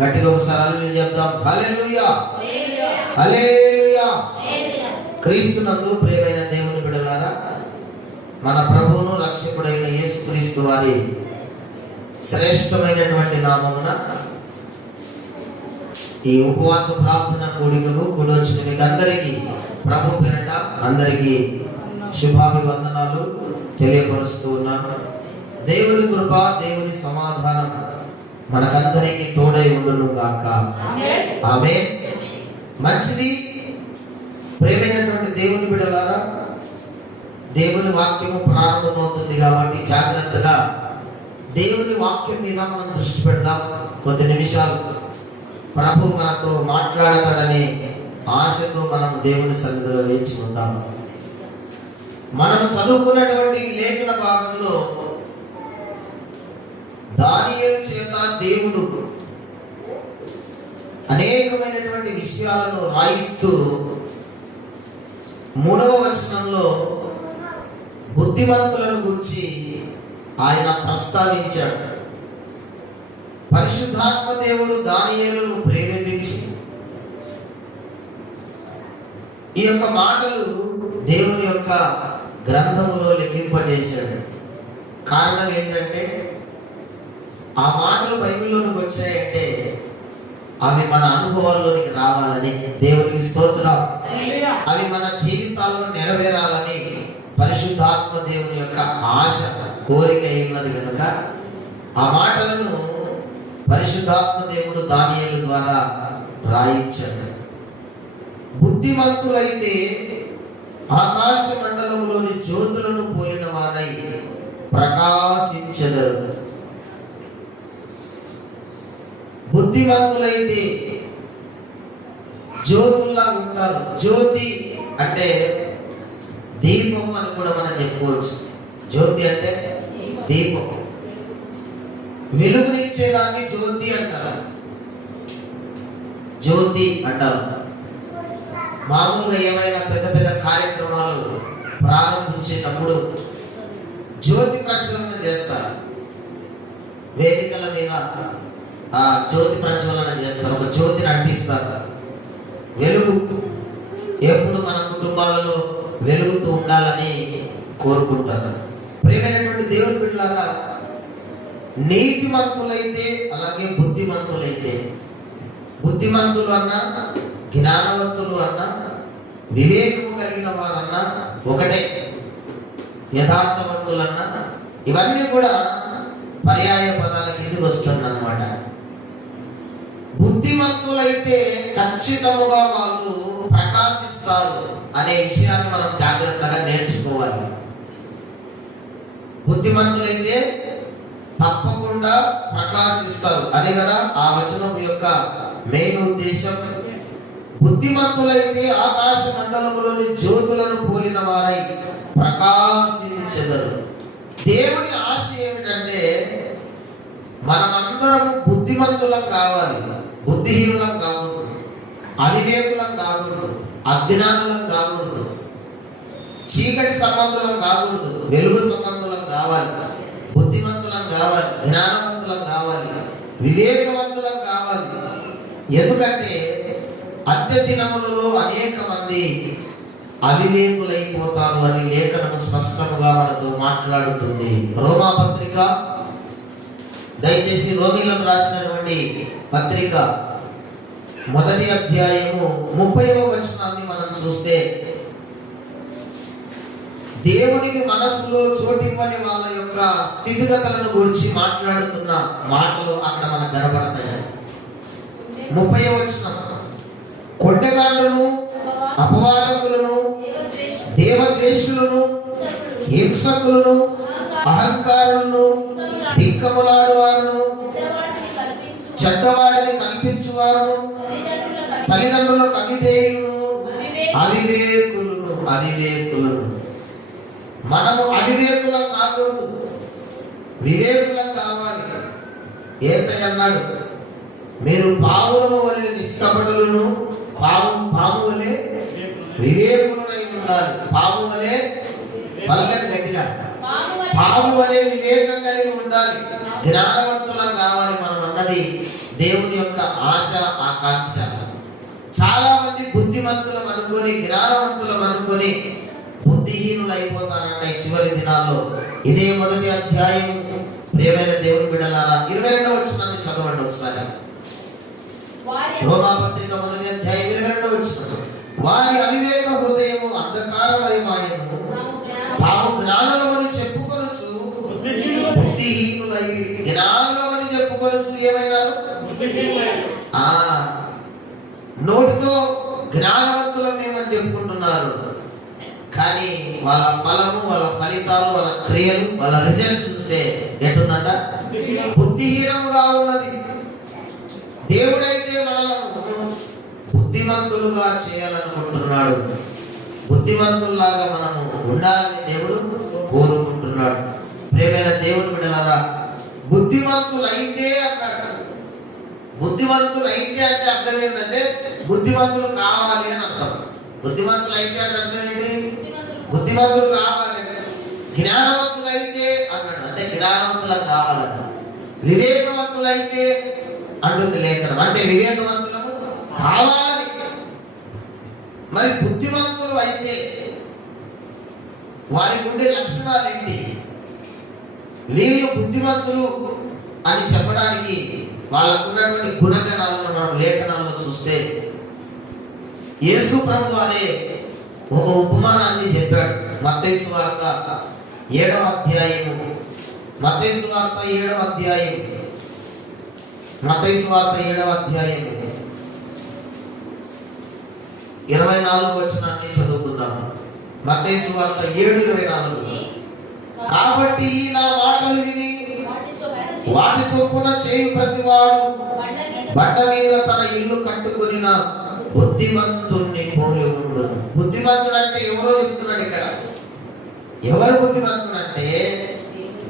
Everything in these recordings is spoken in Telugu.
గట్టిగా ఒకసారి హల్లెలూయా చెప్దాం. హల్లెలూయా, హల్లెలూయా. క్రీస్తునందు ప్రియమైన దేవుని బిడ్డలారా, మన ప్రభువును రక్షకుడైన యేసుక్రీస్తు వారి శ్రేష్టమైనటువంటి నామమున ఈ ఉపవాస ప్రార్థన కూడికకు కూడొచ్చిన మీకు అందరికీ ప్రభు పేరట అందరికీ శుభాభివందనాలు తెలియపరుస్తూ ఉన్నాను. దేవుని కృప, దేవుని సమాధానం మనకందరికీ తోడై ఉండును గాక. ఆమేన్. మంచిది. ప్రియమైనటువంటి దేవుని బిడ్డలారా, దేవుని వాక్యము ప్రారంభమవుతుంది కాబట్టి జాగ్రత్తగా దేవుని వాక్యం మీద మనం దృష్టి పెడదాం. కొద్ది నిమిషాలు ప్రభు మనతో మాట్లాడతాడనే ఆశతో మనం దేవుని సన్నిధిలో వేచి ఉంటాం. మనం చదువుకున్నటువంటి లేఖన భాగంలో దానియేలు చేత దేవుడు అనేకమైనటువంటి విషయాలను రాయిస్తూ 3వ వచనంలో బుద్ధిమంతులను గురించి ఆయన ప్రస్తావించాడు. పరిశుద్ధాత్మ దేవుడు దానియేలును ప్రేరేపించి ఈ యొక్క మాటలు దేవుని యొక్క గ్రంథములో లిఖింపజేశాడు. కారణం ఏంటంటే ఆ మాటలు బైబిల్లోనికి వచ్చాయంటే అవి మన అనుభవాల్లోనికి రావాలని, దేవునికి స్తోత్రం, అవి మన జీవితాల్లో నెరవేరాలని పరిశుద్ధాత్మ దేవుని యొక్క ఆశ, కోరిక ఉన్నది కనుక ఆ మాటలను పరిశుద్ధాత్మ దేవుడు దానియేలు ద్వారా రాయించాడు. బుద్ధిమంతులైతే ఆకాశ మండలంలోని జ్యోతులను పోలిన వారై ప్రకాశించెదరు. బుద్ధిమంతులైతే జ్యోతుల్లా ఉంటారు. జ్యోతి అంటే దీపము అని కూడా మనం చెప్పుకోవచ్చు. జ్యోతి అంటే దీపం, వెలుగునిచ్చేదాన్ని జ్యోతి అంటారు. జ్యోతి అంటారు. మామూలుగా ఏమైనా పెద్ద పెద్ద కార్యక్రమాలు ప్రారంభించేటప్పుడు జ్యోతి ప్రజ్వలన చేస్తారు. వేదికల మీద ఆ జ్యోతి ప్రజ్వలన చేస్తారు, ఒక జ్యోతిని అంటిస్తారు. వెలుగు ఎప్పుడు మన కుటుంబాలలో వెలుగుతూ ఉండాలని కోరుకుంటారు. ప్రియమైనటువంటి దేవుని బిడ్డలారా, నీతిమంతులైతే అలాగే బుద్ధిమంతులైతే, బుద్ధిమంతులు అన్నా జ్ఞానవంతులు అన్నా వివేకము కలిగిన వారన్నా ఒకటే, యథార్థవంతులన్నా ఇవన్నీ కూడా పర్యాయ పదాల కిందకి వస్తుందన్నమాట. బుద్ధిమంతులైతే ఖచ్చితముగా వాళ్ళు ప్రకాశిస్తారు అనే విషయాన్ని మనం జాగ్రత్తగా నేర్చుకోవాలి. బుద్ధిమంతులైతే తప్పకుండా ప్రకాశిస్తారు. అదే కదా ఆ వచనం యొక్క మెయిన్ ఉద్దేశం. బుద్ధిమంతులైతే ఆకాశ మండలములోని జ్యోతులను పోలిన వారై ప్రకాశించెదరు. దేవుని ఆశ ఏమిటంటే మనమందరము బుద్ధిమంతులం కావాలి, బుద్ధిహీనులం కాకూడదు, అవివేకులం కాకూడదు, అజ్ఞానులం కాకూడదు, చీకటి సంబంధులం కాకూడదు, వెలుగు సంబంధులం కావాలి, బుద్ధిమంతులం కావాలి, జ్ఞానవంతులం కావాలి, వివేకవంతులం కావాలి. ఎందుకంటే అంత్య దినములలో అనేక మంది అవివేకులైపోతారు అని లేఖనము స్పష్టముగా మనతో మాట్లాడుతుంది. రోమా పత్రిక, దయచేసి రోమీలకు రాసినటువంటి పత్రిక 1వ అధ్యాయము 30వ వచనాన్ని మనం చూస్తే దేవునికి మనసులో చోటివ్వని వాళ్ళ యొక్క స్థితిగతులను గురించి మాట్లాడుతున్న మాటలు అక్కడ మనకు కనబడతాయి. 30వ వచనం, కొండగాండ్రును, అపవాదకులను, దేవద్వేషులను, హింసకులను, అహంకారులను, బిక్కములాడువారును, చెడ్డవాడిని కల్పించువారును, తల్లిదండ్రులకు అవిధేయులను, అవివేకులను. మనము అవివేకులం కాకూడదు, వివేకులం కావాలి. యేసయ్య అన్నాడు, మీరు పావురము వలె నిష్కపటులను, పాము వలె వివేకులై ఉండాలి. పాము వలె, పలకటి గట్టిగా, పాము వలె వివేకం కలిగి ఉండాలి, జ్ఞానవంతులం కావాలి. మనం అన్నది దేవుని యొక్క ఆశ ఆకాంక్ష. చాలా మంది బుద్ధిమంతులం అనుకొని, జ్ఞానవంతులం అనుకొని బుద్ధిహీనులు అయిపోతారన్న ఈ చివరి దినాల్లో. ఇదే మొదటి అధ్యాయం. ప్రియమైన దేవుని బిడ్డలారా, 22వ వచనాన్ని చదవండి ఒకసారి. రోమాపత్రిక మొదటి అధ్యాయం 22వ వచనం. వారి అవివేక హృదయము అంధకారమయమాయను, తాము జ్ఞానులమని చెప్పుకొనొచ్చు బుద్ధిహీనులై. జ్ఞానులమని చెప్పుకొనొచ్చు ఏమైనారు? నోటితో జ్ఞానవంతులం ఏమని చెప్పుకుంటున్నారు, కానీ వాళ్ళ ఫలము, వాళ్ళ ఫలితాలు, వాళ్ళ క్రియలు, వాళ్ళ రిజల్ట్ చూస్తే ఎటుందంట? బుద్ధిహీనముగా ఉన్నది. దేవుడైతే మనలను బుద్ధిమంతులుగా చేయాలనుకుంటున్నాడు. బుద్ధిమంతుల్లాగా మనము ఉండాలని దేవుడు కోరుకుంటున్నాడు. ప్రియమైన దేవుని బిడ్డలారా, బుద్ధిమంతులైతే అన్నాడు. బుద్ధిమంతులైతే అంటే అర్థం ఏంటంటే బుద్ధిమంతులు కావాలి అని అర్థం. బుద్ధిమంతులైతే అంటే అర్థం ఏంటి? బుద్ధిమంతులు కావాలి. జ్ఞానవంతులైతే అన్నాడు అంటే జ్ఞానవంతులకు కావాలన్న. వివేకవంతులైతే అంటుంది లేఖనం, అంటే వివేకవంతులకు కావాలి. మరి బుద్ధిమంతులు అయితే వారికి ఉండే లక్షణాలు ఏంటి? వీళ్ళు బుద్ధిమంతులు అని చెప్పడానికి వాళ్ళకున్నటువంటి గుణగణాలను మనం లేఖనాల్లో చూస్తే, యేసు ప్రభు అనే ఒక ఉపమానాన్ని చెప్పాడు. మత్తయి సువార్త 7వ అధ్యాయము. మత్తయి సువార్త 7వ అధ్యాయం. మత్తయి సువార్త 7వ అధ్యాయం 24వ వచనాన్ని చదువుకుందాము. మత్తయి సువార్త 7:24. కాబట్టి నా మాటలు విని వాటి చొప్పున చేయు ప్రతివాడు బండ మీద తన ఇల్లు కట్టుకొనిన బుద్ధిమంతుణ్ణి పోలి ఉండును. బుద్ధిమంతుడు అంటే ఎవరో చెప్తున్నాడు ఇక్కడ. ఎవరు బుద్ధిమంతుడు అంటే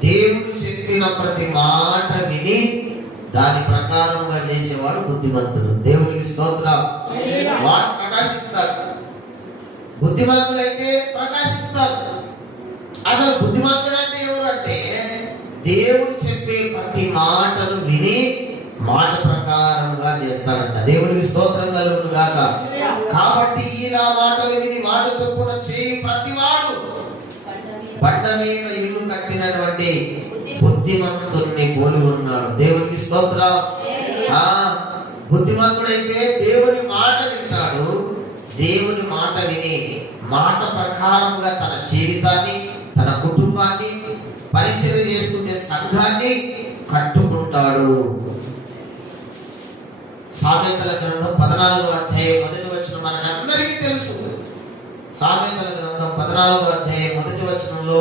దేవుడు చెప్పిన ప్రతి మాట విని దాని ప్రకారంగా చేసేవాడు బుద్ధిమంతుడు. దేవునికి స్తోత్రం. వాడు ప్రకాశిస్తాడు. బుద్ధిమంతులైతే ప్రకాశిస్తారు. అసలు బుద్ధిమంతుడు అంటే ఎవరు అంటే దేవుడు చెప్పే ప్రతి మాటను విని మాట ప్రకారంగా చేస్తాడంట. దేవునికి స్తోత్రం కలుగును గాక. కాబట్టి ఈయన మాటలు విని మాట చొప్పున చేయి ప్రతివాడు బండ మీద ఇల్లు కట్టినటువంటి బుద్ధిమంతుణ్ణి పోలి ఉన్నాడు. దేవునికి స్తోత్రం. బుద్ధిమంతుడైతే దేవుని మాట వింటాడు. దేవుని మాట విని మాట ప్రకారంగా తన జీవితాన్ని, తన కుటుంబాన్ని, పరిచయం చేసుకునే సంఘాన్ని కట్టుకుంటాడు. సామెతల గ్రంథం 14వ అధ్యాయం 1వ వచనం మనకు అందరికీ తెలుసు. సామెతల గ్రంథం 14వ అధ్యాయం 1వ వచనంలో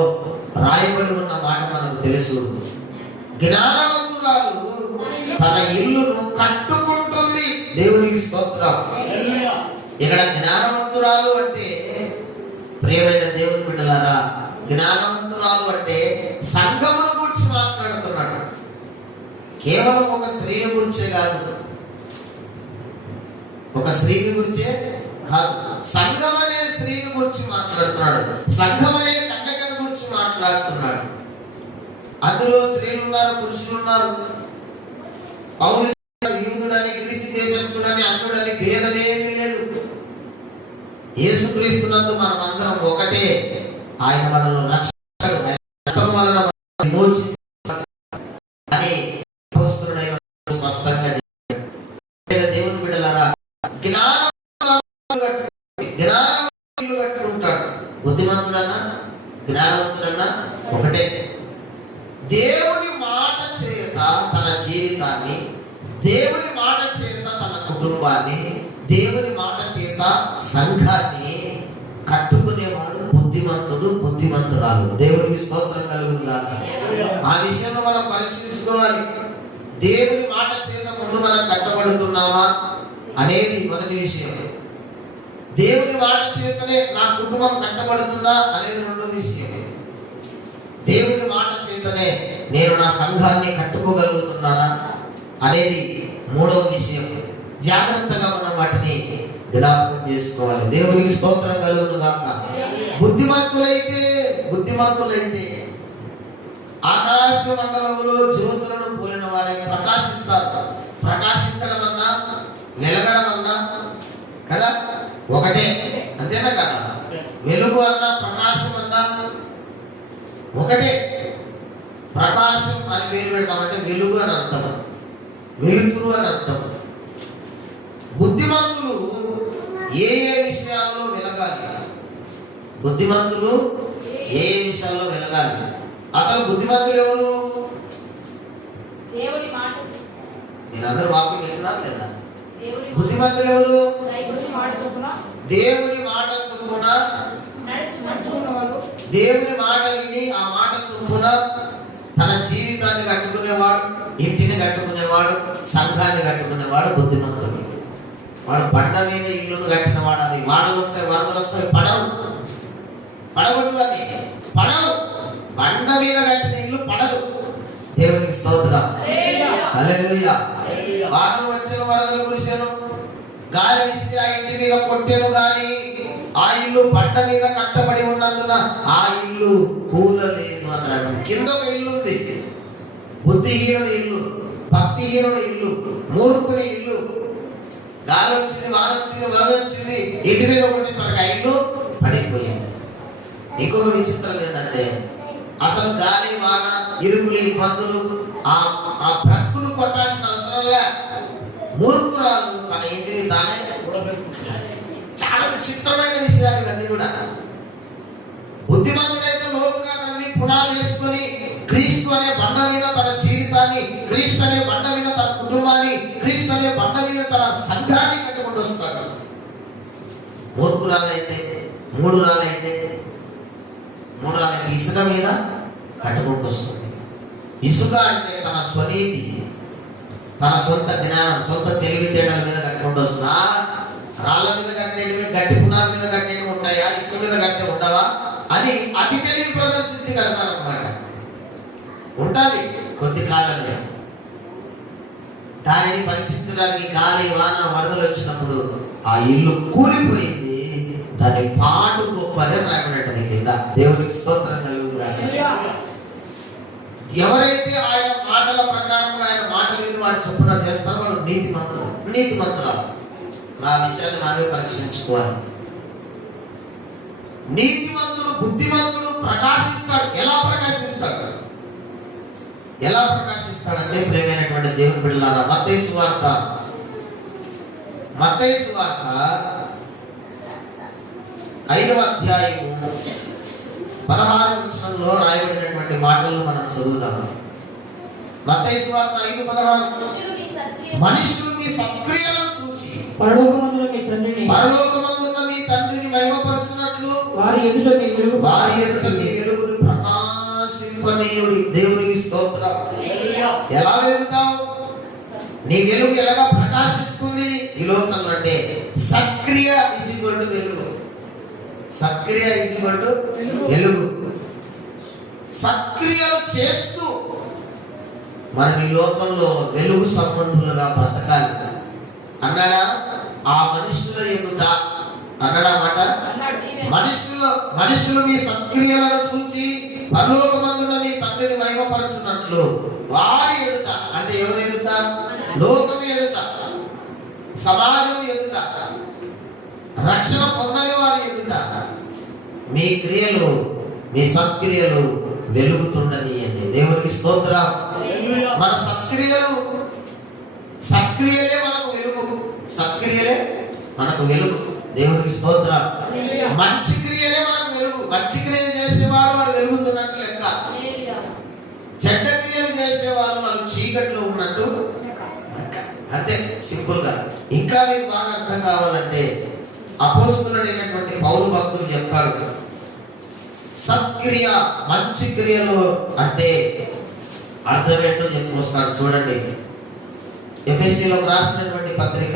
రాయబడి ఉన్న మాట మనకు తెలుసు. జ్ఞానవంతురాలు తన ఇల్లును కట్టుకుంటుంది. దేవునికి స్తోత్రం. ఇక్కడ జ్ఞానవంతురాలు అంటే, ప్రియమైన దేవుని బిడ్డలారా, జ్ఞానవంతురాలు అంటే సంఘమును గురించి మాట్లాడుతున్నాడు. కేవలం ఒక స్త్రీని గురించే కాదు, ఒక స్త్రీని గురించే కాదు, సంఘం అనే స్త్రీని గురించి మాట్లాడుతున్నాడు. సంఘం అనే కన్యకను గురించి మాట్లాడుతున్నాడు. అందులో స్త్రీలు ఉన్నారు, పురుషులు ఉన్నారు. పౌలు యూదుడని, గ్రీసు దేశస్థుడని, అన్యుడని భేదమేమీ లేదు. యేసుక్రీస్తునందు మనం అందరం ఒకటే. ఆయన మనల్ని రక్షకుడు, రక్తం వలన విమోచించాడు అని అపోస్తలుడైన స్పష్టంగా చెప్పాడు. దేవుని బిడ్డలారా, జ్ఞానవంతులు కట్టుకుంటాడు. బుద్ధిమంతుడన్నా జ్ఞానవంతుడన్నా ఒకటే. దేవుని మాట చేత తన జీవితాన్ని, దేవుని మాట చేత తన కుటుంబాన్ని, దేవుని మాట చేత సంఘాన్ని కట్టుకునేవాడు బుద్ధిమంతుడు, బుద్ధిమంతురాలు. దేవునికి స్తోత్రం కలుగును గాక. ఆ విషయంలో మనం పరిశీలించుకోవాలి. దేవుని మాట చేత ముందు మనం కట్టబడుతున్నామా అనేది మొదటి విషయం. దేవుని మాట చేతనే నా కుటుంబం కట్టబడుతుందా అనేది రెండో విషయం. దేవుని మాట చేతనే నేను నా సంఘాన్ని కట్టుకోగలుగుతున్నానా అనేది మూడవ విషయం. జాగ్రత్తగా మనం వాటిని జ్ఞాపకం చేసుకోవాలి. దేవునికి స్తోత్రం కలుగును గాక. బుద్ధిమంతులైతే ఆకాశ మండలంలో జ్యోతులను పోలిన వారిని ప్రకాశిస్తారు. ప్రకాశించడం అన్నా వెలగడం అన్నా కదా ఒకటే, అంతేనా కదా? వెలుగు అన్నా ప్రకాశం అన్నా ఒకటే. ప్రకాశం అని పేరు పెడతామంటే వెలుగు అని అర్థం, వెలుతురు అని అర్థం. బుద్ధిమంతులు ఏ ఏ విషయాల్లో వెలగాలి? బుద్ధిమంతులు ఏ ఏ విషయాల్లో వెలగాలి? అసలు బుద్ధిమంతులు ఎవరు? మీరందరూ వాక్యం వింటున్నారు లేదా? బుద్ధిమంతులు ఎవరు? దేవుని మాట చొప్పున, దేవుని మాట విని ఆ మాట చొప్పున తన జీవితాన్ని కట్టుకునేవాడు, ఇంటిని కట్టుకునేవాడు, సంఘాన్ని కట్టుకునేవాడు బుద్ధిమంతుడు. వాడు బండ మీద ఇల్లును కట్టినవాడు. అది వాడలు వస్తాయి, వరదలు వస్తాయి, పడవు, పడగొట్టువని పడవు. బండ మీద కట్టిన ఇల్లు పడదు. దేవునికి స్తోత్రం, హల్లెలూయా. వానలు వచ్చిన, వరదలు కురిసెను, గాలి విసిరి ఆ ఇంటి మీద కొట్టెను, గాని ఆ ఇల్లు బండ మీద కట్టబడి ఉన్నందున ఆ ఇల్లు కూలలేదు అన్నాడు. కింద ఒక ఇల్లు ఉంది, బుద్ధిహీనుని ఇల్లు, భక్తిహీనుని ఇల్లు, మూర్ఖుని ఇల్లు. గాలి వచ్చింది, వాన వచ్చింది, వరద వచ్చింది, ఇంటి మీద కొట్టేసరికి ఆ ఇల్లు పడిపోయింది. ఇంకొక విచిత్రం ఏంటంటే అసలు గాలి, వాన, ఇరుగులు, ఇబ్బందులు ఆ బ్రతుకును కొట్టాల్సిన అవసరం లే. మూర్ఖురాలు తన ఇంటిని తానే. చాలా విచిత్రమైన విషయాలు ఇవన్నీ కూడా. బుద్ధిమంతుడైతే లోతుగా తల్లి పునాది వేసుకొని క్రీస్తు అనే బండ మీద తన జీవితాన్ని, క్రీస్తు అనే బండ మీద తన కుటుంబాన్ని, క్రీస్తు అనే బండ మీద తన సంఘాన్ని కట్టుకుంటూ వస్తాడు. మూర్ఖురాలైతే, మూడు రాలైతే ఇసుక మీద కట్టుకుంటూ వస్తుంది. ఇసుక అంటే తన స్వనీతి, తన సొంత జ్ఞానం, సొంత తెలివితేటల మీద కట్టుకుంటూ వస్తుందా? రాళ్ళ మీద కట్టినవి, గట్టి పునాది మీద కట్టినవి ఉంటాయా? ఇసుక మీద కట్టే ఉండవా అని అతి తెలివి ప్రదర్శించి కడతారన్నమాట. ఉంటుంది కొద్ది కాలంలో. దానిని పరీక్షించడానికి గాలి, వాన, వరదలు వచ్చినప్పుడు ఆ ఇల్లు కూలిపోయింది. దాని పాటు గొప్పది రాయబడినట్టు కింద. దేవునికి స్తోత్రం కలుగుగా. ఎవరైతే ఆయన మాటల ప్రకారంగా, ఆయన మాటలు విని వాడు చొప్పున చేస్తారో వాడు నీతిమంతులు, నీతిమంతురాలు. ఆ విషయాన్ని మనమే పరీక్షించుకోవాలి. నీతిమంతుడు, బుద్ధిమంతుడు ప్రకాశిస్తాడు. ఎలా ప్రకాశిస్తాడు? ఎలా ప్రకాశిస్తాడంటే ప్రియమైనటువంటి దేవుని బిడ్డలారా, మత్తయి సువార్త 5వ అధ్యాయము 16వ వచనంలో రాయబడినటువంటి మాటలను మనం చదువుతాము. మత్తయి సువార్త 5:16, మనుషులు మీ సత్క్రియలను చూచి పరలోకమందున్న మీ తండ్రిని మహిమపరచునట్లు వారి ఎదుట మీ వెలుగును ప్రకాశింపనీయుడి. దేవునికి స్తోత్రం. ఎలా వెలుగుతావు? నీ వెలుగు ఎలాగా ప్రకాశిస్తుంది ఈ లోకంలో అంటే సక్రియ ఈజ్వల్టు వెలుగు. సక్రియ ఈజ్వల్టు వెలుగు. సక్రియలు చేస్తూ మనం ఈ లోకంలో వెలుగు సంబంధులుగా బ్రతకాలి అన్నాడా? ఆ మనుషుల ఎదుట అన్నాడా మాట? మనుషులు మీ సత్క్రియలను చూచి పరలోకమందున మీ తండ్రిని మహిమపరచునట్లు వారి ఎదుట, అంటే ఎవరి ఎదుట? లోకం ఎదుట, సమాజం ఎదుట, రక్షణ పొందని వారి ఎదుట మీ క్రియలు, మీ సత్క్రియలు వెలుగుతుండనియండి. దేవునికి స్తోత్రం. మన సత్క్రియలే మనకు వెలుగు. సత్క్రియలే మనకు వెలుగు. దేవునికి స్తోత్రం. మంచి క్రియలే మనకు వెలుగు. మంచి క్రియలు చేసేవాడు వాడు వెలుగుతున్నట్టు లెక్క. చెడ్డ క్రియలు చేసేవాళ్ళు వాళ్ళు చీకట్లో ఉన్నట్టు అంతే, సింపుల్ గా. ఇంకా మీకు బాగా అర్థం కావాలంటే అపోస్తలుడైనటువంటి పౌలు భక్తులు చెప్తాడు, సత్క్రియ, మంచి క్రియలు అంటే అర్థమేంటో చెప్పుకొస్తాడు. చూడండి, ఎఫెసీలో రాసినటువంటి పత్రిక,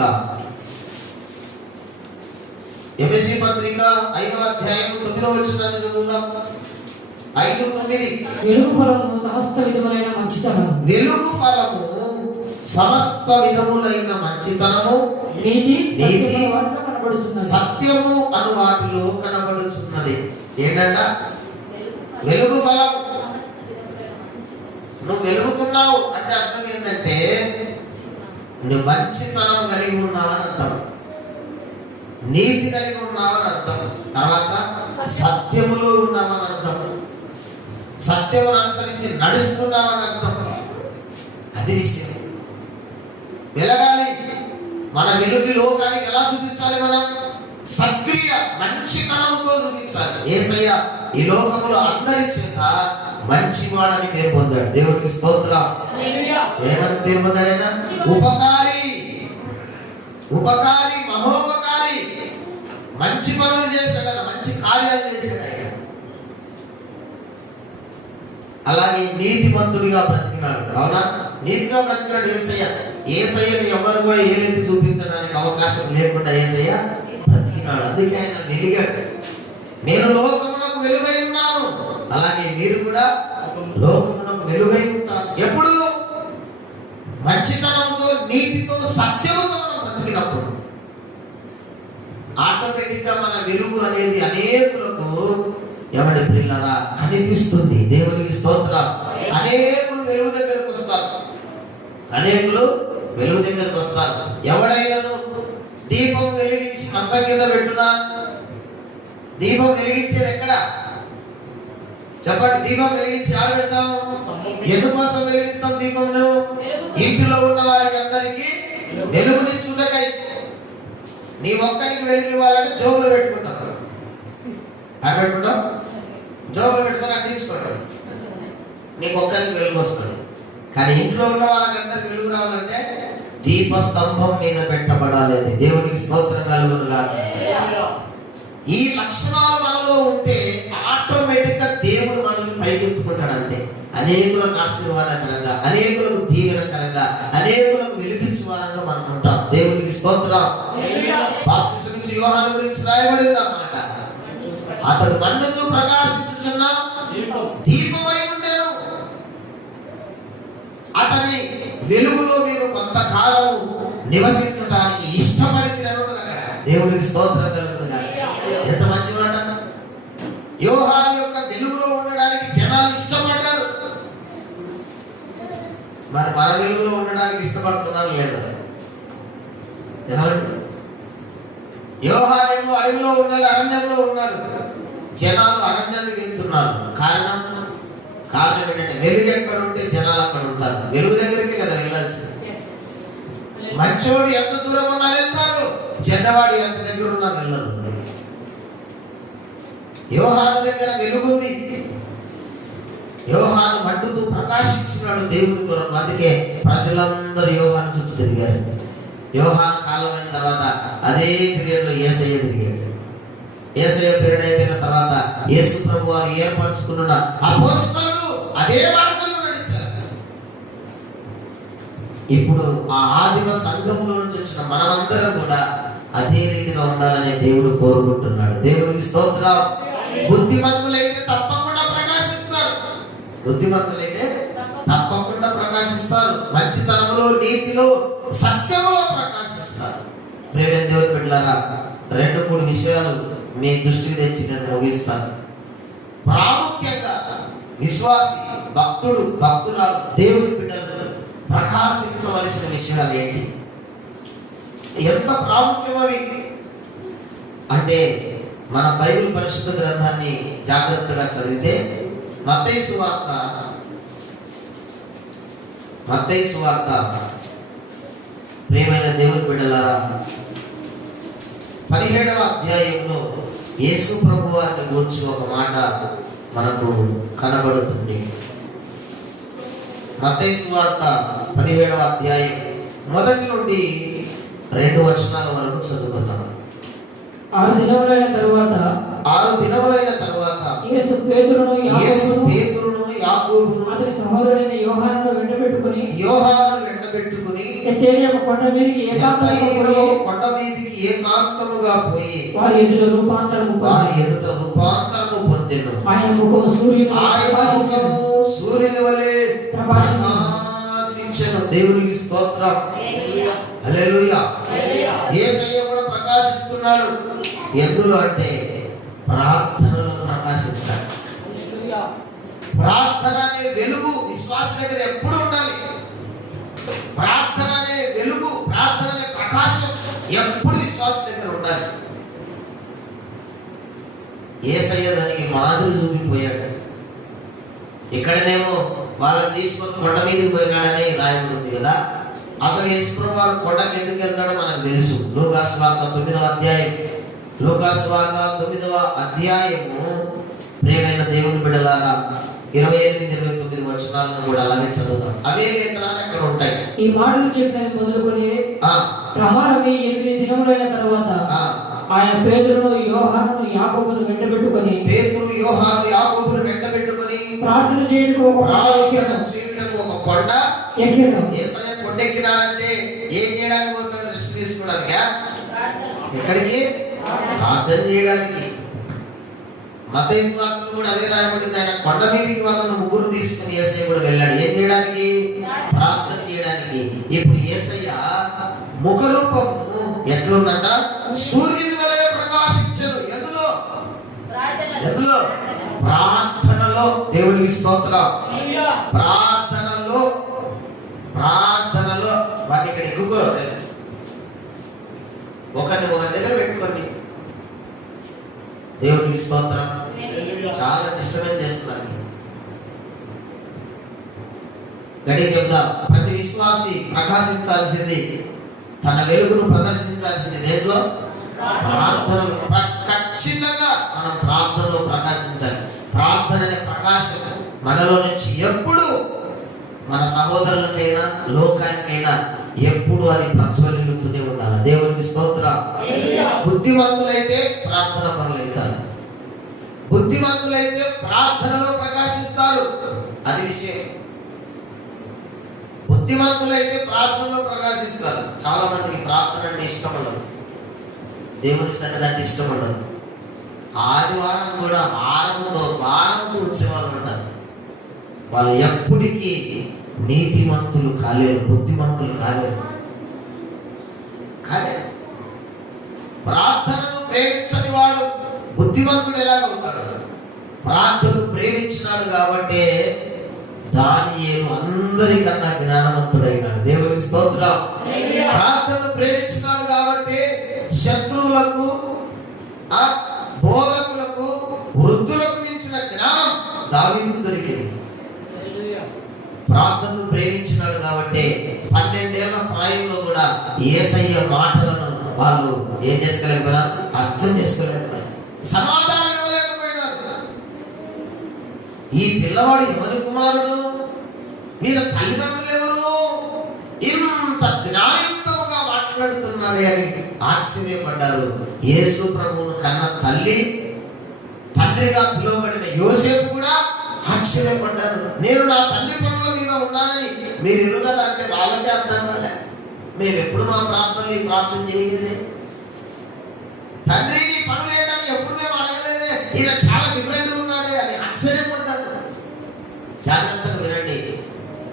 ఎఫెసీ పత్రిక 5వ అధ్యాయం 9వ వచనాన్ని చదువుదాం. 5:9. వెలుగు ఫలము సమస్త విధములైన మంచితనము, వెలుగు ఫలము సమస్త విధములైన మంచితనము, నీతి, సత్యము అను వాటిలో కనబడుచున్నది. ఏంటంట? వెలుగు ఫలం. నువ్వు వెలుగుతున్నావు అంటే అర్థం ఏంటంటే నువ్వు మంచితనం కలిగి ఉన్నావని అర్థం, నీతి కలిగి ఉన్నావని అర్థం, తర్వాత సత్యములో ఉన్నావని అర్థం, సత్యమును అనుసరించి నడుస్తున్నావని అర్థం. అది విషయం. వెలగాలి. మన వెలుగు లోకానికి ఎలా చూపించాలి? మనం సక్రియ మంచితనముతో చూపించాలి. యేసయ్య ఈ లోకములో అందరి చేత మంచివాడని పేరు పొందాడు. దేవునికి స్తోత్రం. ఏమని పేరు పొందాడైనా? ఉపకారి, ఉపకారి, మహోపకారి. మంచి పనులు చేశాడు, మంచి కార్యాలు చేశాడు ఆయన. అలాగే నీతిమంతుడిగా బ్రతికినాడు. అవునా? నీతిగా బ్రతికినాడు యేసయ్య. యేసయ్యని ఎవరు కూడా ఏలెత్తి చూపించడానికి అవకాశం లేకుండా యేసయ్య బ్రతికినాడు. అందుకే ఆయన వెలిగాడు. నేను లోకమునకు వెలుగై ఉన్నాను, అలాగే మీరు కూడా లోకమునకు వెలుగై ఉంటారు. ఎప్పుడు? మంచితనంతో, నీతితో, సత్యముతో మనం బ్రతికినప్పుడు ఆటోమేటిక్ గా మన వెలుగు అనేది అనేకులకు ఎవరి ప్రియులారా కనిపిస్తుంది. దేవునికి స్తోత్రం. అనేకులు వెలుగు దగ్గరకు వస్తారు, అనేకులు వెలుగు దగ్గరకు వస్తారు. ఎవడైనాను దీపం వెలిగించి మంచం కింద పెట్టునా? దీపం వెలిగించేది ఎక్కడ? చెప్పండి. దీపం వెలిగించి ఆడ పెడతాం. ఎందుకోసం వెలిగిస్తాం దీపంను? ఇంటిలో ఉన్న వారికి అందరికీ వెలుగుని చూడకై. నీ ఒక్కరికి వెలుగు ఇవ్వాలంటే జోబులో పెట్టుకుంటాం. పెట్టుకుంటాం, జోబులో పెట్టుకొని అంటించుకోవడం. నీకు ఒక్కరికి వెలుగు వస్తుంది. కానీ ఇంట్లో ఉన్న వాళ్ళకి అందరికి వెలుగు రావాలంటే దీపస్తంభం మీద పెట్టబడాలి. దేవునికి స్తోత్రం కలుగునుగా. ఈ లక్షణాలు మనలో ఉంటే ఆటోమేటిక్ గా దేవుడు మనల్ని పైకెత్తుకుంటాడు. అంతే. అనేకులకు ఆశీర్వాదకరంగా, అనేకులకు దీవెనకరంగా, అనేకులకు వెలిగించు వారంగా మనం ఉంటాం. దేవునికి స్తోత్రం. బాప్తిస్మం ఇచ్చే యోహాను గురించి రాయబడింది అన్నమాట. అతడు మండుచు ప్రకాశించుచున్న దీపమై ఉండెను. అతని వెలుగులో మీరు కొంతకాలం నివసించడానికి ఇష్టపడి తినకూడదు అక్కడ. దేవునికి స్తోత్రం కలుగునుగా. ఎంత మంచి మాట. యోహాను యొక్క వెలుగులో ఉండడానికి జనాలు ఇష్టపడ్డారు. మరి మన వెలుగులో ఉండడానికి ఇష్టపడుతున్నారు లేదా? యోహానేమో అడవిలో ఉన్నాడు, అరణ్యంలో ఉన్నాడు. జనాలు అరణ్యానికి వెళ్తున్నారు. కారణం ఏంటంటే వెలుగు ఎక్కడ ఉంటే జనాలు అక్కడ ఉంటారు. వెలుగు దగ్గరికి కదా వెళ్ళాల్సింది. మంచోడు ఎంత దూరం ఉన్నా వెళ్తారు, చెడ్డవాడు ఎంత దగ్గర ఉన్నా వెళ్ళరు. యోహాను దగ్గర వెలుగుంది. యోహాను మండుతూ ప్రకాశించినాడు దేవుని కొరకు. అందుకే ప్రజలందరూ యోహాను చుట్టూ తిరిగారు. యోహాను కాలం అయిన తర్వాత అదే పీరియడ్ లో యేసయ్య తిరిగాడు. యేసయ్య పీరియడ్ అయిపోయిన తర్వాత యేసు ప్రభు వారు ఏర్పరచుకున్న అపోస్తలులు అదే మార్గంలో నడిచారు. ఇప్పుడు ఆ ఆదిమ సంఘములో నుంచి వచ్చిన మనమందరం కూడా అదే రీతిగా ఉండాలని దేవుడు కోరుకుంటున్నాడు. దేవునికి స్తోత్రం. బుద్ధిమంతులైతే తప్పకుండా ప్రకాశిస్తారు. బుద్ధిమంతులైతే తప్పకుండా ప్రకాశిస్తారు. మంచితనములో, నీతిలో, సత్యములో ప్రకాశిస్తారు. ప్రేమ దేవుని బిడ్డలారా, 2-3 విషయాలు మీ దృష్టికి తెచ్చి నేను ముగిస్తాను. ప్రాముఖ్యంగా విశ్వాసి, భక్తుడు, భక్తురాలు, దేవుని బిడ్డలు ప్రకాశించవలసిన విషయాలు ఏంటి? ఎంత ప్రాముఖ్యమవి అంటే మన బైబిల్ పరిశుద్ధ గ్రంథాన్ని జాగ్రత్తగా చదివితే మత్తయి సువార్త ప్రియమైన దేవుని బిడ్డలారా 17వ అధ్యాయంలో యేసు ప్రభు వారిని గురించి ఒక మాట మనకు కనబడుతుంది. మత్తయి సువార్త 17వ అధ్యాయం 1 నుండి 2 వచనాల వరకు చదువుకుందాం. 6 దినములైన తరువాత యేసు పేతురును యాకోబును అతని సహోదరుడైన యోహానును వెంటబెట్టుకుని ఎత్తేలియము కొండ మీదికి ఏకాంతముగా పోయి వారి ఎదుట రూపాంతరము పొందెను. ఆయన ముఖము సూర్యుని వలె ప్రకాశించెను. దేవునికి స్తోత్రం. హల్లెలూయా. యేసయ్య కూడా ప్రకాశిస్తున్నాడు. ఎందులో అంటే ప్రార్థనలో ప్రకాశించాలి. ప్రార్థన అనే వెలుగు విశ్వాస దగ్గర ఎప్పుడు ఉండాలి. ప్రార్థన అనే వెలుగు ప్రకాశం ఎప్పుడు విశ్వాసం దగ్గర ఉండాలి. యేసయ్య దానికి మాదిరి చూపిపోయాడు. ఇక్కడనేమో వాళ్ళని తీసుకొని కొండ మీదకి పోయినాడని రాయబడి ఉంది కదా. అసలు యేసుప్రభువు వారు కొండకి ఎందుకు వెళ్తాడో మనకు తెలుసు. లూకాసు వార్త 9వ అధ్యాయం, లూకాసు వార్త 9వ అధ్యాయము ప్రియమైన దేవుని బిడ్డలారా 28-29 వచనాలను కూడా అలాగే చదువుతాం. అవే లేఖనాలు అక్కడ ఉంటాయి. ఈ మాటలు చెప్పినవి మొదలుకొని ప్రమాణమే 8 దినములైన తర్వాత ఆయన పేతురును యోహానును యాకోబును వెంటబెట్టుకొని ప్రార్థన చేయుటకు ఒక కొండ ఎక్కాడు. యేసయ్య కొండ ఎక్కినాడంటే ఏం చేయడానికి పోతాడు? రెస్ట్ తీసుకోవడానికా? ఎక్కడికి? ప్రార్థన చేయడానికి. మత్తయి సువార్తలో కూడా అదే రాయబడింది. ఆయన కొండ మీదకి వాళ్ళను ముగ్గురు తీసుకుని యేసయ్య కూడా వెళ్ళాడు. ఏం చేయడానికి? ప్రార్థన చేయడానికి. ఇప్పుడు యేసయ్య ముఖ రూపము ఎట్లుందంట? సూర్యుని వలె ప్రకాశించను. ఎందులో? ప్రార్థనలో. దేవునికి స్తోత్రం. ప్రార్థనలో వాటిని ఇక్కడ ఎక్కుకోరు. ఒకరి దగ్గర పెట్టుకోండి. దేవునికి స్తోత్రం. చాలా డిస్టర్బెన్స్ చేస్తున్నారు. గడి చెప్దాం. ప్రతి విశ్వాసి ప్రకాశించాల్సింది, తన వెలుగును ప్రదర్శించాల్సింది దేంట్లో? ప్రార్థనలో. ఖచ్చితంగా మనం ప్రార్థనలో ప్రకాశించాలి. ప్రార్థన అనే ప్రకాశం మనలో నుంచి ఎప్పుడు మన సహోదరులకైనా లోకానికైనా ఎప్పుడు అది ప్రజ్వలిల్లుతూనే ఉండాలి. దేవునికి స్తోత్రం. బుద్ధిమంతులైతే ప్రార్థన పరులైతారు. బుద్ధిమంతులైతే ప్రార్థనలో ప్రకాశిస్తారు. అది విషయం. బుద్ధిమంతులైతే ప్రార్థనలో ప్రకాశిస్తారు. చాలా మందికి ప్రార్థన అంటే ఇష్టం ఉండదు. దేవుని సన్నిధి అంటే ఇష్టం ఉండదు. ఆదివారం కూడా భారంతో వచ్చేవాళ్ళు ఉంటారు. వాళ్ళు ఎప్పటికీ నీతిమంతులు కాలేరు, బుద్ధిమంతులు కాలేరు. ప్రార్థనను ప్రేమించని వాడు బుద్ధిమంతుడు ఎలాగవుతాడు? ప్రార్థనను ప్రేమించినాడు కాబట్టి దానియేలు అందరికన్నా జ్ఞానవంతుడైనాడు. దేవునికి స్తోత్రం. ప్రార్థనను ప్రేమించినాడు కాబట్టి శత్రువులకు, బోధకులకు, వృద్ధులకు మించిన జ్ఞానం దావీదుకు దొరికింది. ప్రార్థనను ప్రేమించినాడు కాబట్టి 12 ఏళ్ల ప్రాయంలో కూడా యేసయ్య మాటలను వాళ్ళు ఏం చేసుకోలేకపోయినారు? అర్థం చేసుకోలేకపోయినారు, సమాధానం ఇవ్వలేకపోయినారు. ఈ పిల్లవాడు ఎవరి కుమారుడు? మీరు తల్లిదండ్రులు ఎవరు? ఇంత జ్ఞానయుక్తముగా మాట్లాడుతున్నాడే అని ఆశ్చర్యపడ్డారు. యేసు ప్రభువును కన్న తల్లి, తండ్రిగా పిలువబడిన యోసేపు కూడా ఆశ్చర్యపడ్డారు. నేను నా తండ్రి పనుల మీద ఉన్నానని మీరు ఎరుగరా అంటే వాళ్ళకే అర్థం కాలే. మేము ఎప్పుడు మా ప్రార్థనలు ప్రార్థన చేయలేదే, తండ్రి నీ పనులు ఏంటని ఎప్పుడు మేము అడగలేదే, ఈయన చాలా డిఫరెంట్గా ఉన్నాడే అని ఆశ్చర్యపడ్డారు. జాగ్రత్తగా వినండి.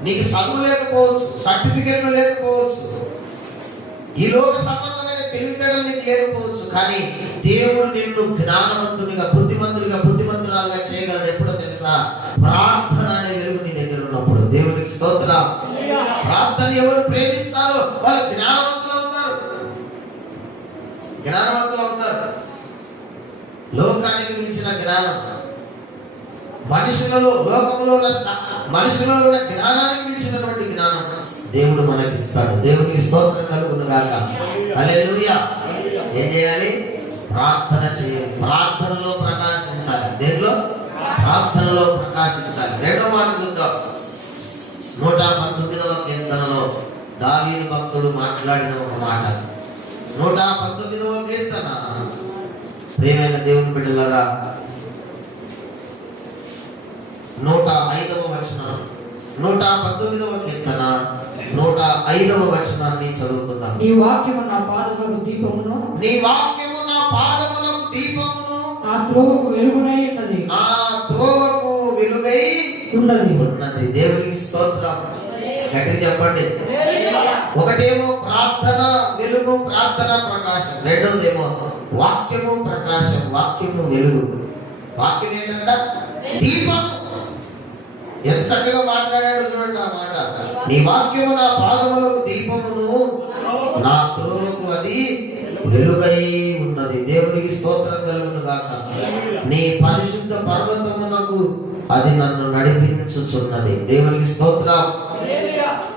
నీకు చదువు లేకపోవచ్చు, సర్టిఫికెట్లు లేకపోవచ్చు, ఈ లోక సంబంధమైన తెలివితేటలు నీకు లేకపోవచ్చు, కానీ దేవుడు నిన్ను జ్ఞానవంతునిగా, బుద్ధిమంతురాలుగా చేయగలడు. ఎప్పుడో తెలుసా? ప్రార్థన అనే వెలుగు నీ దగ్గర ఉన్నప్పుడు. దేవునికి స్తోత్రం. ప్రార్థన ఎవరు ప్రేమిస్తారో వాళ్ళు జ్ఞానవంతులు అవుతారు. లోకానికి మించిన జ్ఞానం మనుషులలో, లోకంలో మనుషులలో కూడా జ్ఞానానికి మించినటువంటి జ్ఞానం దేవుడు మనకి ఇస్తాడు. దేవునికి స్తోత్రం కలుగును గాక. హల్లెలూయా. ఏం చేయాలి? ప్రార్థన చేయాలి. ప్రార్థనలో ప్రకాశించాలి. దేంట్లో? ప్రార్థనలో ప్రకాశించాలి. రెండో మాట చూద్దాం. 119వ కీర్తనలో దావీదు భక్తుడు మాట్లాడిన ఒక మాట. 119వ కీర్తన ప్రియమైన దేవుని బిడ్డలారా 105వ వచనం, 119వ కీర్తన 105వ వచనాన్ని చదువుకుందాం. నీ వాక్యము నా పాదములకు దీపమును, నీ వాక్యము నా పాదములకు దీపమును, నా త్రోవకు వెలుగునై ఉన్నది, నా త్రోవకు వెలుగై ఉన్నది. దేవునికి స్తోత్రం. గట్టిగా చెప్పండి. ఒకటేమో ప్రార్థన వెలుగు, ప్రార్థన ప్రకాశం. రెండోదేమో వాక్యము ప్రకాశం, వాక్యము వెలుగు. వాక్యం ఏంటంట? దీపము. ఎంత చక్కగా మాట్లాడాడు చూడండి ఆ మాట. నీ వాక్యము నా పాదములకు దీపమును, నా త్రోవకు అది వెలుగై ఉన్నది. దేవునికి స్తోత్రం కలుగును గాక. నీ పరిశుద్ధ పర్వతమునకు అది నన్ను నడిపించుచున్నది. దేవునికి స్తోత్రం.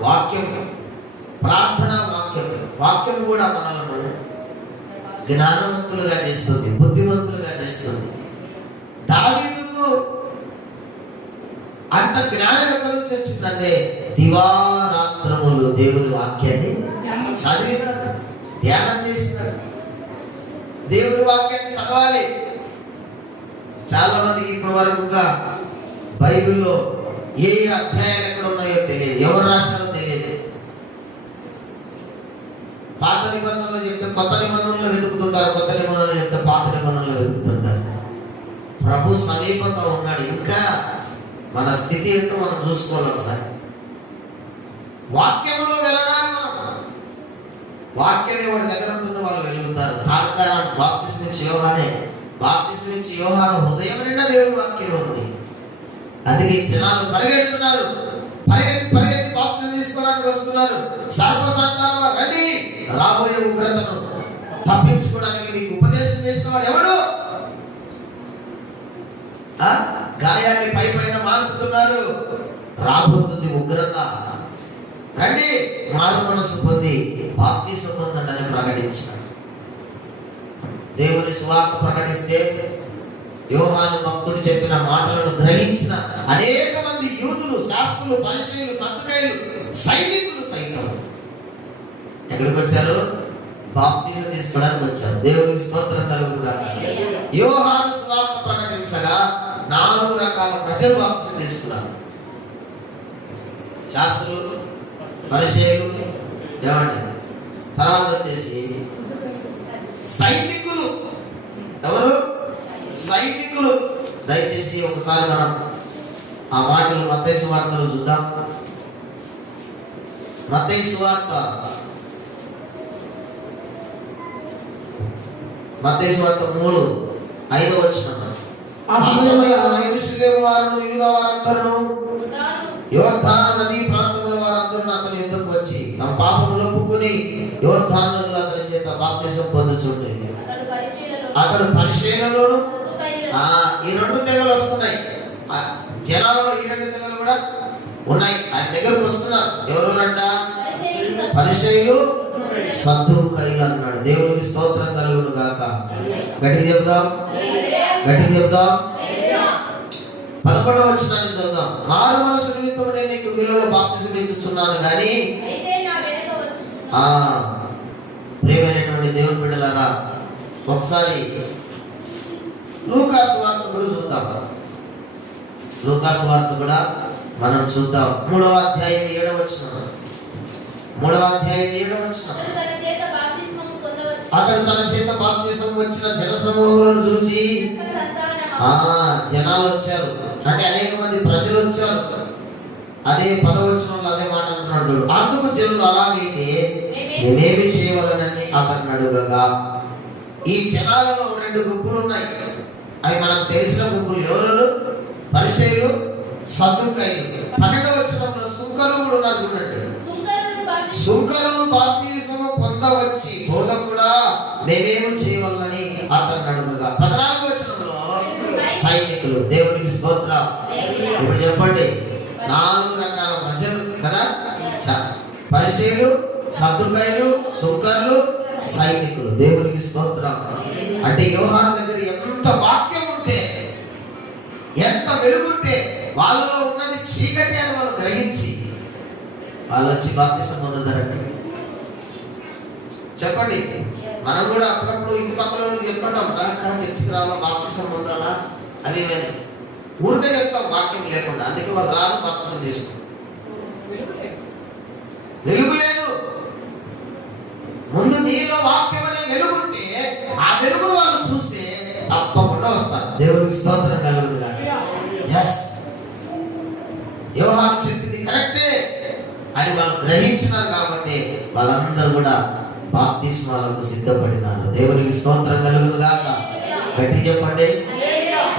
వాక్యం, ప్రార్థన వాక్యం, వాక్యం కూడా మనల్ని జ్ఞానవంతులుగా చేస్తుంది, బుద్ధిమంతులుగా చేస్తుంది. దావీదుకు అంత జ్ఞానం ఎక్కడి నుంచి వచ్చిందంటే దివారాత్రములు దేవుని వాక్యాన్ని చదివినాడు, ధ్యానం చేసినాడు. దేవుని వాక్యాన్ని చదవాలి. చాలా మందికి ఇప్పటి వరకుగా బైబిల్లో ఏ అధ్యాయాలు ఎక్కడ ఉన్నాయో తెలియదు, ఎవరు రాశారో తెలియదు. పాత నిబంధనలు చెప్తే కొత్త నిబంధనలు వెతుకుతుంటారు, కొత్త నిబంధనలు చెప్తే పాత నిబంధనలు వెతుకుతుంటారు. ప్రభు సమీపంగా ఉన్నాడు. ఇంకా మన స్థితి ఏంటో మనం చూసుకోవాలి ఒకసారి. వాక్యంలో వెలగాలి మనం. వాక్యం ఎవరి దగ్గర ఉంటుందో వాళ్ళు వెలుగుతారు. తార్కాన బాప్తిస్మం ఇచ్చే యోహానే, బాప్తిస్మం ఇచ్చే యోహాను హృదయం నిండా దేవుని వాక్యం ఉంది. అందుకే జనాలు పరిగెడుతున్నారు, పరిగెత్తి పరిగెత్తి బాప్తిస్మం తీసుకోవడానికి వస్తున్నారు. సర్వసంతానం రండి, రాబోయే ఉగ్రతను తప్పించుకోవడానికి మీకు ఉపదేశం చేసిన వాడు ఎవడు? గాయాన్ని పై పైన మార్పుతున్నారు. రాబోతుంది ఉగ్రత. రండి, మారు మనసు పొంది బాప్తిస్మం పొందండి అని ప్రకటించారు. దేవుని సువార్త ప్రకటిస్తే యోహాను భక్తుడు చెప్పిన మాటలను గ్రహించిన అనేక మంది యూదులు, శాస్త్రులు, పరిసయ్యులు, సద్దుకయ్యులు, సైనికులు సైతం ఎక్కడికి వచ్చారు? బాప్తిజం తీసుకోవడానికి వచ్చారు. దేవునికి స్తోత్రం కలుగును గాక. యోహాను సువార్త ప్రకటించగా 4 రకాల ప్రజలు బాప్తిజం తీసుకున్నారు. శాస్త్రులు, పరిసయ్యులు, ఏమండి, తర్వాత వచ్చేసి సైనికులు. ఎవరు? సైనికులు. దయచేసి ఒకసారి మనం ఆ మాటలు మత్తయి సువార్తలో చూద్దాం. మత్తయి సువార్త, మత్తయి సువార్త 3:5 వచనం. ఆ సమయంలో యెరూషలేము వారును యూదా వారందరూ యోర్దాను నదీ ప్రాంతముల వారందరూ అతని యొద్దకు వచ్చి తమ పాపములు ఒప్పుకొని యోర్దాను నదిలో అతని చేత బాప్తిసం పొందుచుండి అతడు పరిశీలనలోను. ఈ 2 తెగలు వస్తున్నాయి జనాలలో, ఈ 2 తెగలు కూడా ఉన్నాయి. ఆయన దగ్గరకు వస్తున్నారు. ఎవరెవరంట? పరిసయ్యులు, సద్దూకయ్యులు అన్నాడు. దేవునికి స్తోత్రం కలుగును గాక. గట్టిగా చెప్దాం, గట్టిగా చెప్దాం. 11వ వచనాన్ని చదువుదాం. మారు మనసు నిమిత్తం నేను నీకు నీళ్ళలో బాప్తిసం ఇచ్చుచున్నాను కానీ. ప్రియమైనటువంటి దేవుని బిడ్డలారా, ఒకసారి లూకా సువార్త కూడా చూద్దాం. లూకా సువార్త కూడా మనం చూద్దాం. 3వ అధ్యాయం 7వ వచనం. 3వ అధ్యాయం 7వ వచనం. అతడు తన చేత బాప్తిసం వచ్చిన జనసమూహాలను చూసి, జనాలు వచ్చారు అంటే అనేక మంది ప్రజలు వచ్చారు. అదే 10వ వచనంలో అదే మాట అంటున్నాడు చూడు. అందుకు జనులు అలాగైతే నేనేమి చేయవలనని అతన్ని అడుగగా. ఈ జనాలలో 2 గుంపులు ఉన్నాయి. అవి మనకు తెలిసిన గుంపులు. ఎవరు? పరిసయ్యులు, సద్దూకయ్యులు. 12వ వచనంలో సుంకరులు కూడా ఉన్నారు చూడండి. సుంకరులు బాప్తిసము పొందవచ్చి బోధకుడా మేమేమి చేయవలనని అతన్ని అడుగగా. 14వ వచనంలో సైనికులు. దేవునికి స్తోత్రం. ఇప్పుడు చెప్పండి, 4 రకాల ప్రజలు కదా? పరిసయ్యులు, సద్దూకయ్యులు, సుంకరులు, సైనికులు. దేవునికి స్తోత్రం. అంటే యోహాను దగ్గర ఎంత వాక్యం ఉంటే, ఎంత వెలుగుంటే, వాళ్ళలో ఉన్నది చీకటి అని వాళ్ళు గ్రహించి వాళ్ళు వచ్చి బాప్తిసం పొందుతారండి. చెప్పండి, మనం కూడా అప్పుడప్పుడు ఇంటి పక్కల చెప్తుంటాం, చర్చికి రావాలా, బాప్తిసం పొందాలా అని. ఊరికే చెప్తాం వాక్యం లేకుండా. అందుకే వాళ్ళు రాను, బాప్తిసం చేసుకుంటాం. వెలుగు లేదు. ముందు నీలో వాక్యం అనే వెలుగుంటే ఆ వెలుగును వాళ్ళు చూస్తే తప్పకుండా వస్తారు. దేవునికి స్తోత్రం కలుగును గాక. ఎస్, యోహాను చెప్పింది కరెక్టే అని వాళ్ళు గ్రహించినారు కాబట్టి వాళ్ళందరూ కూడా బాప్తిస్మాలకు సిద్ధపడినారు. దేవునికి స్తోత్రం కలుగును గాక. గట్టి చెప్పండి.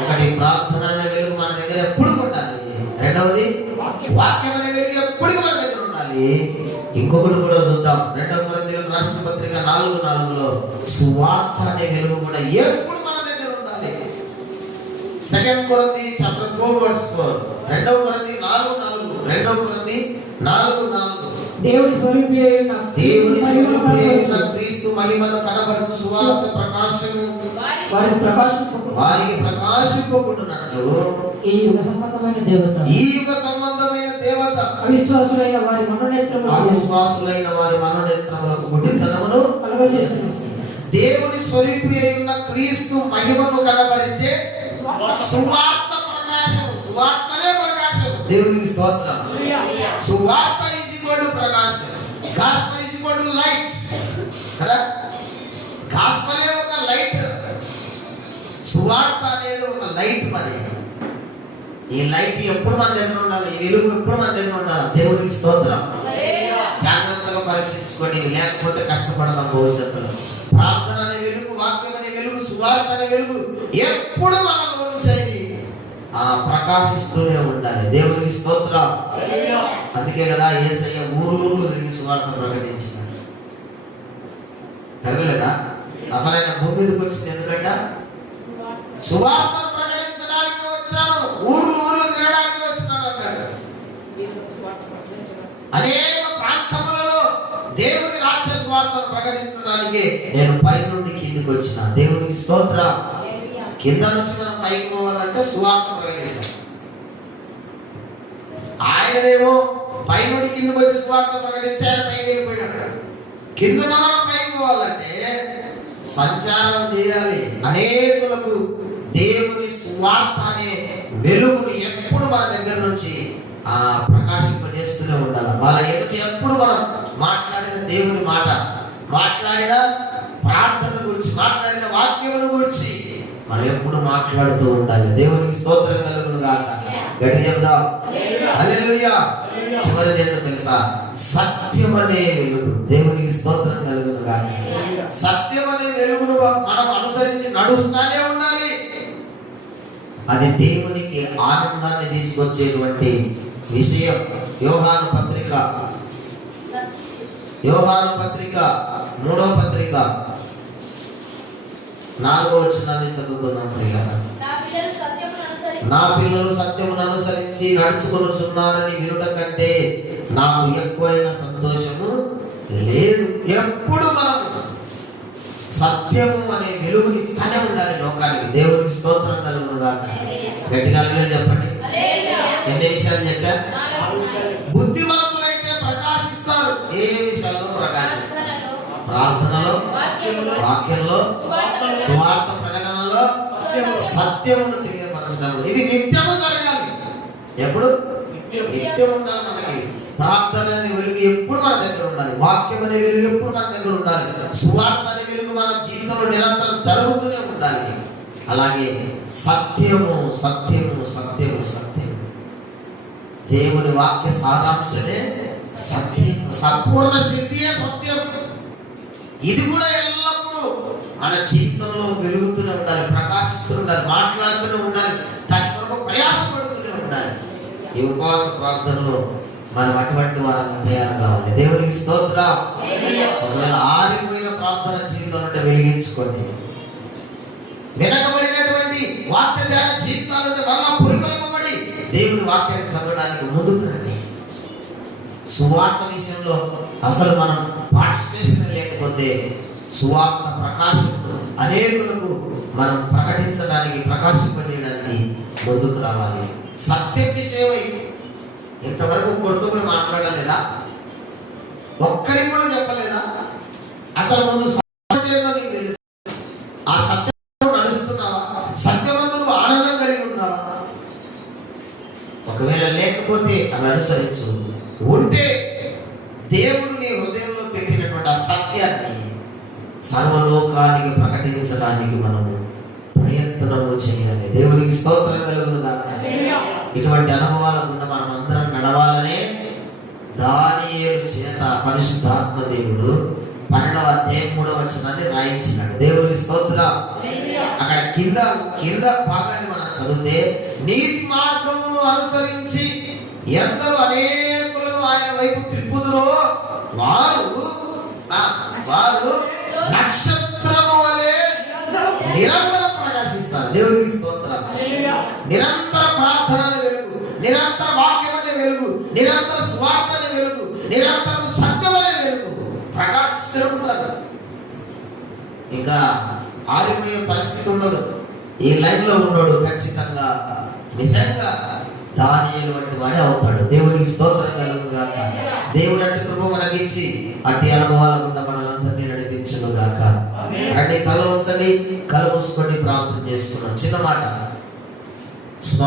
ఒకటి, ప్రార్థన అనే వెలుగు మన దగ్గర ఎప్పుడు ఉండాలి. రెండవది, వాక్యం అనే వెలుగు ఎప్పుడు మన దగ్గర ఉండాలి. ఇంకొకటి కూడా చూద్దాం. 2 కొరింథీయులకు రాసిన పత్రిక 4:4లో సువార్త అనే వెలుగు కూడా ఎప్పుడు మన దగ్గర ఉండాలి. 2 కొరింథీ చాప్టర్ 4:4, 2 కొరింథీ 4:4, 2 కొరింథీ 4:4. దేవుని స్వరూపి అయిన క్రీస్తు మహిమను కనబరచు సువార్త ప్రకాశము వారికి ప్రకాశింపకుండునట్లు ఈ యుగ సంబంధమైన దేవత అవిశ్వాసులైన వారి మనోనేత్రములకు గుడ్డితనమును కలుగజేసింది. దేవుని స్వరూపి అయిన క్రీస్తు మహిమను కనబరిచే సువార్త ప్రకాశము. సువార్తనే ప్రకాశము. దేవునికి స్తోత్రం. సువార్త is equal to Prakasam. Gospel is equal to light కదా. గాస్పెలే ఒక లైట్, సువార్త అనేది ఒక లైట్. మరి ఈ లైట్ ఎప్పుడు మన దగ్గర ఉండాలి, ఈ వెలుగు ఎప్పుడు మన దగ్గర ఉండాలి. దేవునికి స్తోత్రం. జాగ్రత్తగా పరీక్షించుకోండి, లేకపోతే కష్టపడదాం భవిష్యత్తులో. ప్రార్థన అనే వెలుగు, వాక్యం అనే వెలుగు, సువార్త అనే వెలుగు ఎప్పుడు మనలో నుంచి ప్రకాశిస్తూనే ఉండాలి. దేవునికి స్తోత్రం. అందుకే కదా యేసయ్య ఊర్లూర్లు తిరిగి సువార్త ప్రకటించినాడు. కరగలేదా? అసలు ఆయన భూమి మీదకి వచ్చింది ఎందుకంటే సువార్తను ప్రకటించడానికి వచ్చాను, ఊర్లు తిరగడానికి వచ్చినాను అన్నాడు. అనేక ప్రాంతములలో దేవుని రాజ్య సువార్తను ప్రకటించడానికి నేను పై నుండి కిందికి వచ్చిన. దేవునికి స్తోత్రం. కింద నుంచి మనం పైకి పోవాలంటే సువార్త ప్రకటించాలి. ఆయననేమో పై నుండి కిందికి వచ్చి సువార్త ప్రకటించి ఆయన పైకి వెళ్ళిపోయినాడు. కింద మనం పైకి పోవాలంటే సంచారం చేయాలి. అనేకులకు దేవుని సువార్త అనే వెలుగును ఎప్పుడు మన దగ్గర నుంచి ప్రకాశింపజేస్తూనే ఉండాలి. వాళ్ళ ఎదుట ఎప్పుడు మనం మాట్లాడిన దేవుని మాట, మాట్లాడిన ప్రార్థన గురించి, మాట్లాడిన వాక్యమును గురించి మనం ఎప్పుడు మాట్లాడుతూ ఉండాలి. దేవునికి స్తోత్రం కలుగును గాక. గట్టి చెప్దాం హల్లెలూయా. చివరిది ఏంటో తెలుసా? సత్యం అనే వెలుగు. దేవునికి స్తోత్రం కలుగును గాక. సత్యం అనే వెలుగును మనం అనుసరించి నడుస్తూనే ఉండాలి. అది దేవునికి ఆనందాన్ని తీసుకొచ్చేటువంటి విషయం. యోహాను పత్రిక 3వ పత్రిక 4వ వచనాన్ని చదువుకుందాం. నా పిల్లలు సత్యమును అనుసరించి నడుచుకొనుచున్నారని వినుట కంటే నాకు ఎక్కువైన సంతోషము లేదు. ఎప్పుడు మనం సత్యము అనే వెలుగుని ఇస్తానే ఉండాలి లోకానికి. దేవునికి స్తోత్రం కలుగును గాక. గట్టిగా చెప్పండి. ఎన్ని విషయాలు చెప్పా? బుద్ధిమంతులైతే ప్రకాశిస్తారు. ఏ విషయాల్లో ప్రకాశిస్తారు? ప్రార్థనలో, వాక్యంలో, సువార్త ప్రకటనలో, సత్యమును తెలియపరచడం. ఇవి నిత్యము జరగాలి. ఎప్పుడు? నిత్యం ఉండాలి. మనకి ప్రార్థన అనే వెలుగు ఎప్పుడు మన దగ్గర ఉండాలి. వాక్యం అనే వెలుగు ఎప్పుడు మన దగ్గర ఉండాలి. సువార్త అనే వెలుగు మన జీవితంలో నిరంతరం జరుగుతూనే ఉండాలి. అలాగే సత్యము సత్యము సత్యము సత్యము. దేవుని వాక్య సారాంశమే సత్యం. సంపూర్ణ సిద్ధియే సత్యం. ఇది కూడా ఎల్లప్పుడూ మన జీవితంలో వెలుగుతూనే ఉండాలి, ప్రకాశిస్తూ ఉండాలి, మాట్లాడుతూనే ఉండాలి, దాని కొరకు ప్రయాసపడుతూనే ఉండాలి. ఈ ఉపవాస ప్రార్థనలో మనం అటువంటి వారంగా తయారు కావాలి. దేవునికి స్తోత్రం. ఒకవేళ ఆరిపోయిన ప్రార్థన జీవితం అంటే వెలిగించుకోండి. వెనకబడినటువంటి వాక్య ధ్యాన జీవితాలు మళ్ళా పురుగొల్పబడి దేవుని వాక్యాన్ని చదవడానికి ముందుకు రండి. సువార్త విషయంలో అసలు మనం పార్టిసిపేషన్ లేకపోతే సువార్త ప్రకాశం అనేకులకు మనం ప్రకటించడానికి, ప్రకాశింపజేయడానికి ముందుకు రావాలి. సత్యం విషయమై ఇంతవరకు కొడుతూ కూడా మాట్లాడలేదా? ఒక్కరికి కూడా చెప్పలేదా? అసలు ముందు సత్యం ఏదో నీకు తెలుసు. ఆ సత్యంలో నడుస్తున్నావా? సత్యవంతులు ఆనందం కలిగి ఉన్నావా? ఒకవేళ లేకపోతే అవి అనుసరించు. ఉంటే దేవుడు నీ హృదయంలో పెట్టినటువంటి ఆ సత్యాన్ని సర్వలోకానికి ప్రకటించడానికి మనము ప్రయత్నము చేయాలి. దేవునికి స్తోత్రం కలుగును గాక. ఇటువంటి అనుభవాల గుండా మనం అందరం నడవాలనే దానియేలు చేత పరిశుద్ధాత్మ దేవుడు 12వ అధ్యాయం 3వ వచనాన్ని రాయించినాడు. దేవునికి స్తోత్రం. అక్కడ కింద భాగాన్ని మనం చదివితే, నీతి మార్గమును అనుసరించి ఎందరూ అనేకులను ఆయన వైపు తిప్పుదురో వారు వారు నక్షత్రము వలె నిరంతరం ప్రకాశిస్తారు. దేవునికి స్తోత్రం. నిరంతర ప్రార్థనల వెలుగు, నిరంతర వాక్యమనే వెలుగు, నిరంతర స్వార్థనే వెలుగు, నిరంతరం సత్యమనే వెలుగు ప్రకాశిస్తూ ఉంటారు. ఇంకా ఆరిపోయే పరిస్థితి ఉండదు. ఈ లైన్ లో ఉన్నాడు ఖచ్చితంగా నిజంగా దానియేలు వంటి వాడే అవుతాడు. దేవునికి స్తోత్రం కలుగును గాక. దేవుడు అట్టి కృప మనకిచ్చి అట్టి అనుభవాల గుండా మనలందరినీ నడిపించును గాక. రండి, కళ్ళు ఉంచండి, కళ్ళు మూసుకొని ప్రార్థన చేసుకున్నాం. చిన్న మాట.